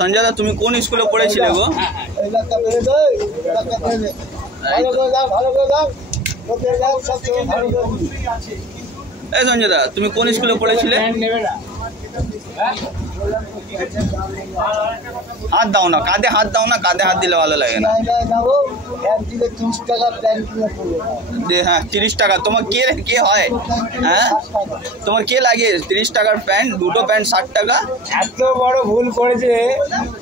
সঞ্জয় দা তুমি কোন স্কুলে পড়েছিলে গো? এই সঞ্জয় দা তুমি কোন স্কুলে পড়েছিলে? হাত দাও না, কাঁধে হাত দাও না, কাঁধে হাত দিলে ভালো লাগে না। হ্যাঁ 30 টাকা। তোমার কে হয়? হ্যাঁ তোমার কে লাগে 30 টাকার প্যান্ট? দুটো প্যান্ট 60 টাকা। এত বড় ভুল করেছে,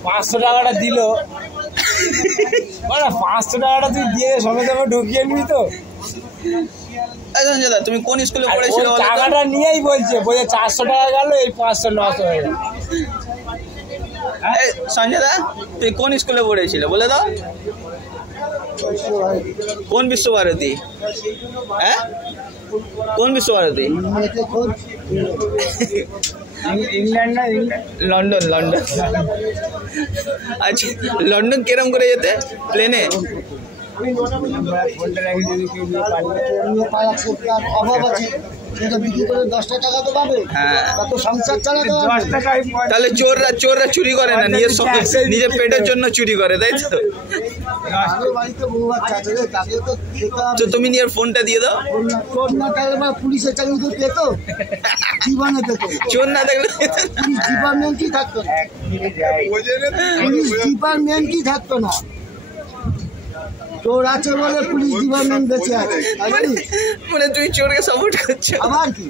500 টাকাটা দিল। 500 টাকাটা তুই দিয়ে সমেত ঢুকিয়ে নিবি তো। সঞ্জয় দা তুমি কোন স্কুলে পড়েছিলে? টাকাটা নিয়েই বলছে 400 টাকা গেল, এই 500 লস হয়ে গেল। সঞ্জয় দা তুই কোন স্কুলে পড়েছিলে বলে দাও? কোন বিশ্বভারতী? হ্যাঁ কোন বিশ্বভারতী? ইংল্যান্ড না? লন্ডন। লন্ডন। আচ্ছা লন্ডন কিরম করে যেতে? প্লেনে? তাহলে চোররা চুরি করে না, নিজের পেটের জন্য চুরি করে, তাই তো? তুমি নিজের ফোনটা দিয়ে দাও। পুলিশের চাকরি তো পেতো, জীবনে পেতো। চোর না থাকলে পুলিশ ডিপার্টমেন্টই থাকতো না, পুলিশ ডিপার্টমেন্টই থাকতো না। চোর আছে বলে পুলিশ ডিপার্টমেন্ট বেঁচে আছে। মানে তুই চোরকে সাপোর্ট করছো? আবার কি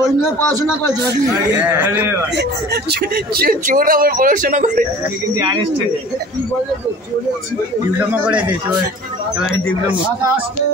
ওই নিয়ে পড়াশোনা করেছে নাকি? চোর আবার পড়াশোনা করে? কি বলে ডিপ্লোমা করেছে চোর, ডিপ্লোমা আসতে